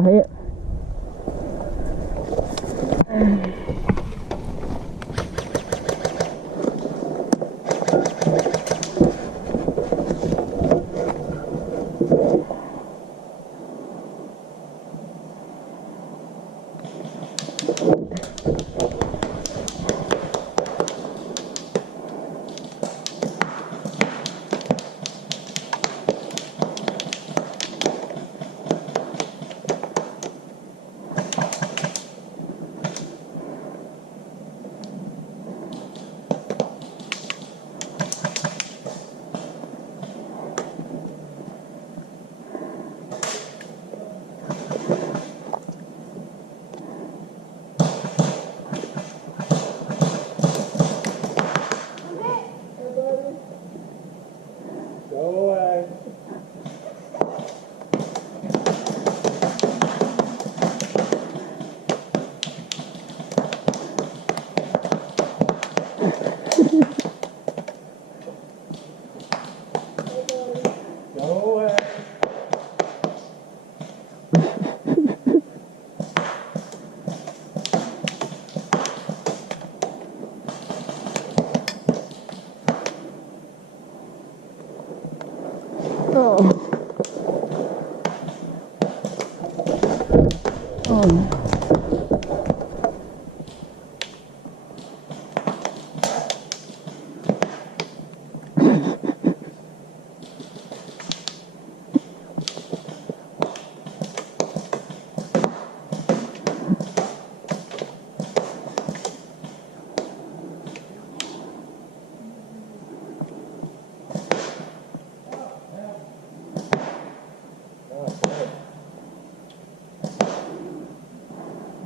my head.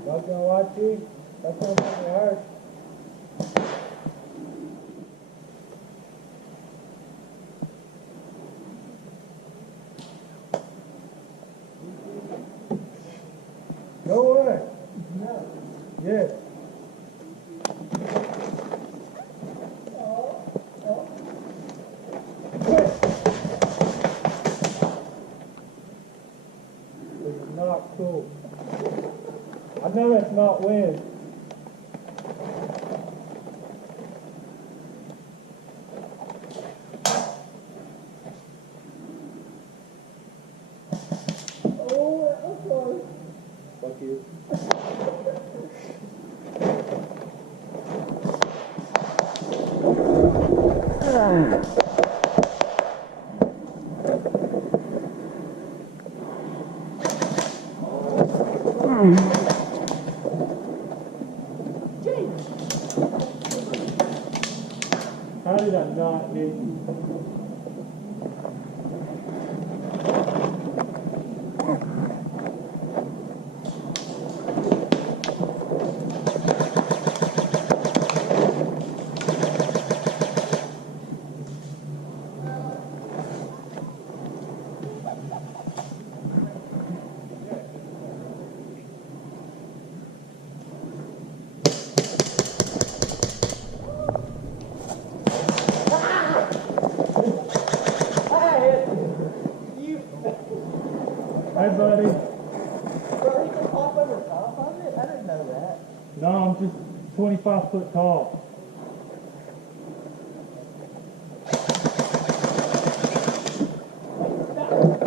Not gonna watch you. That's gonna make me hurt. Go away. No. Yes. This is not cool. I know that's not wind. Oh, I'm sorry. Fuck you. How did I not hit you? Hey, buddy. Bro, he can hop over top of it? I didn't know that. No, I'm just 25 foot tall.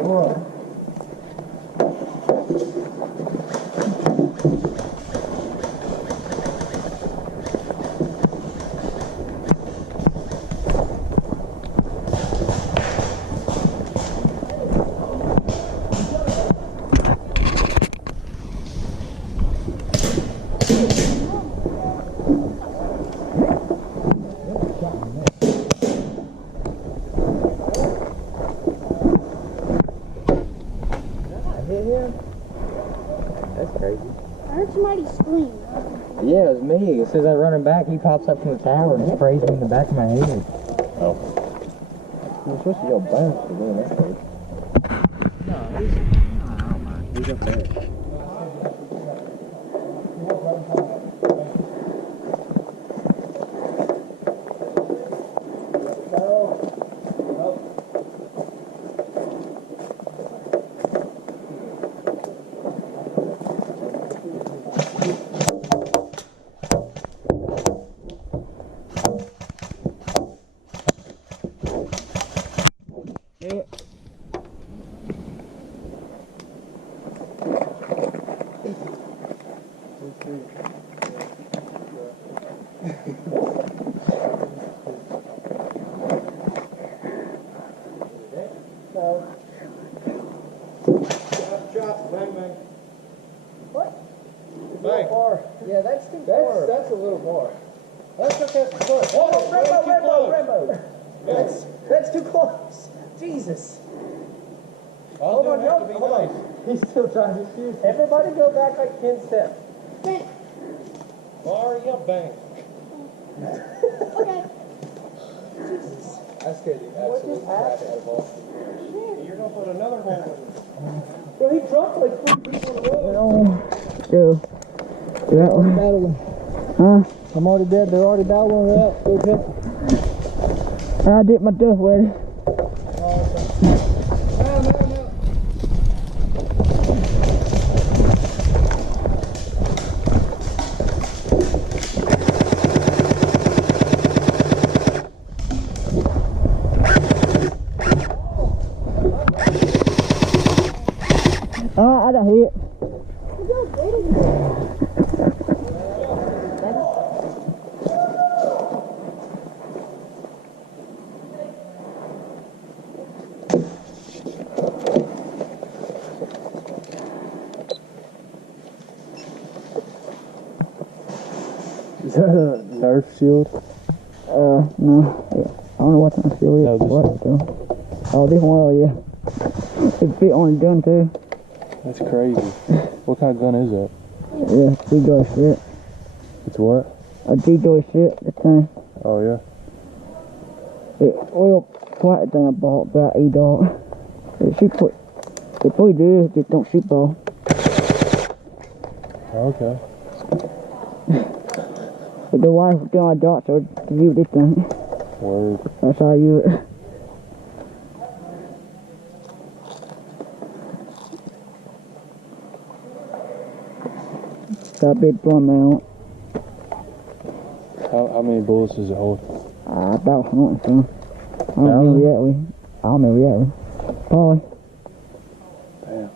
What? Hit him? That's crazy. I heard somebody scream. Yeah, it was me. As soon as I run him back, he pops up from the tower and sprays me in the back of my head. Oh. You're supposed to go bounce for doing that thing. No, he's up there. Chop, bang, bang. What? Bang. Far. Yeah, that's too far. That's a little far. That's okay. Oh, Rambo. Yes. That's too close. Jesus. All Hold on, have to be hold on. nice. He's still trying to shoot. Everybody go back like 10 steps. Well, I already yelled bang. Okay. I scared the absolute crap out of all. You're going to put another hole in it. Bro, he dropped like 3 people in a row. Go. Yeah. Battling. Huh? I'm already dead. They're already battling it out. Go jump. I did my duff ready. No. I got hit. Is that a Nerf shield? No. Yeah. I don't know what kind of shield it No, is. this What, though? Oh, this one, oh yeah. It fit on the gun too. That's crazy. What kind of gun is that? Yeah, D-Doy shit. It's what? A D-Doy shit, that thing. Oh yeah. It oil flat thing I bought about $8. It shoots what it probably do, just don't shoot ball. Okay. But the wife was doing my dot, so to use this thing. Word. That's how I use it. Got a big drum mount. How many bullets does it hold? About hunting, son. I don't remember yet. Probably. Damn.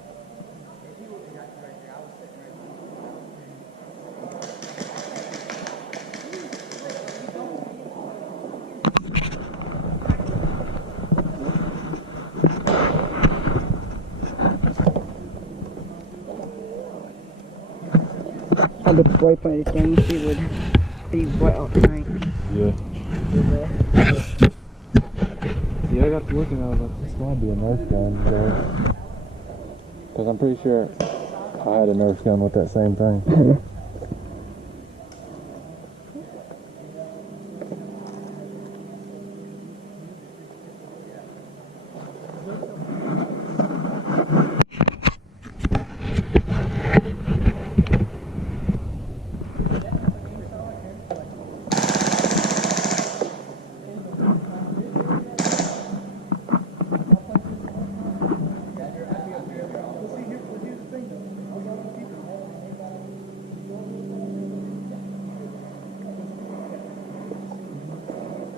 I did spray paint this thing, see it would be wet out the tank. Yeah. Yeah, I got to looking, I was like, this might be a Nerf gun, because I'm pretty sure I had a Nerf gun with that same thing.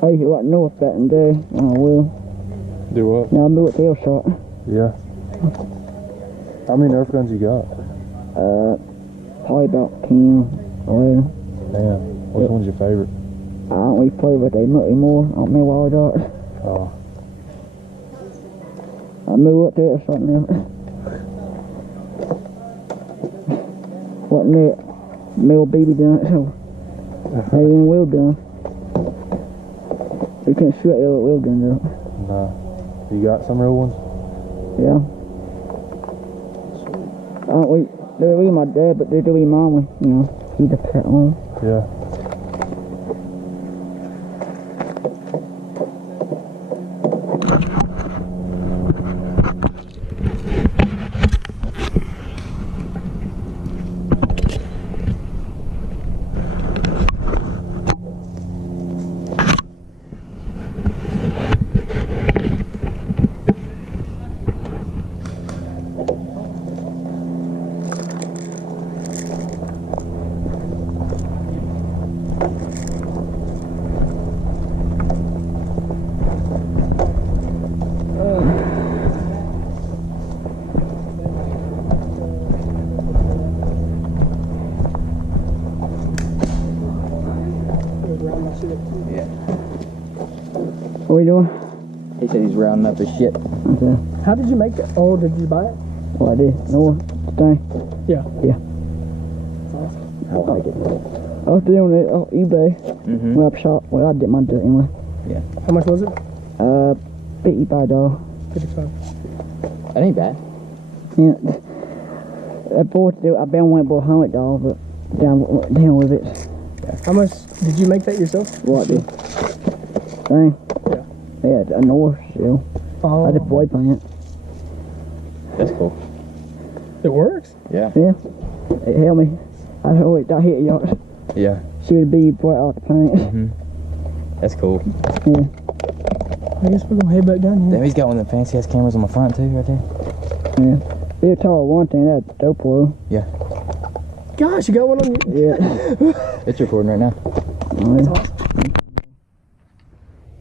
I used to like North back in the day, and I will. Do what? Now I moved with Airsoft. Yeah. How many Nerf guns you got? Probably about 10, 11. Damn. Which one's your favorite? I don't really play with them anymore. I don't know why I got. Oh. I moved up to Airsoft now. Wasn't it? Male baby done it, so everything well done. You can't shoot at it with well done though. No. You got some real ones? Yeah. I don't really, they're really my dad, but they're really mine, you know, he the pet one. Yeah. see that. Yeah. What are we doing? He said he's rounding up his shit. Okay. How did you make that? Oh, did you buy it? What I did? No thing. Yeah. Yeah. I like it. I was doing it on eBay. Mm-hmm. Web shop. Well, I did mine anyway. How much was it? $55. 55. That ain't bad. Yeah. At first, I been went for $100, but down with it. How much did you make that yourself? What the thing? Yeah. Yeah, a North shell. Oh, I just boy paint. That's cool. it works. Yeah. Yeah. It helped me. I hit y'all. Yeah. Shoot a bee right off the paint. Mm-hmm. That's cool. Yeah. I guess we're gonna head back down here. Damn, he's got one of the fancy ass cameras on the front too, right there. Yeah. They told one thing, that's dope oil. Gosh, you got one on your. Yeah. It's recording right now. Oh, yeah.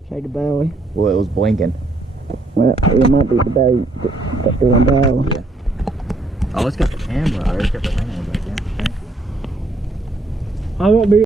Shake the belly. Well, it was blinking. Well, it might be the belly doing belly. Oh, it's got the camera. It's got the camera back there. I won't be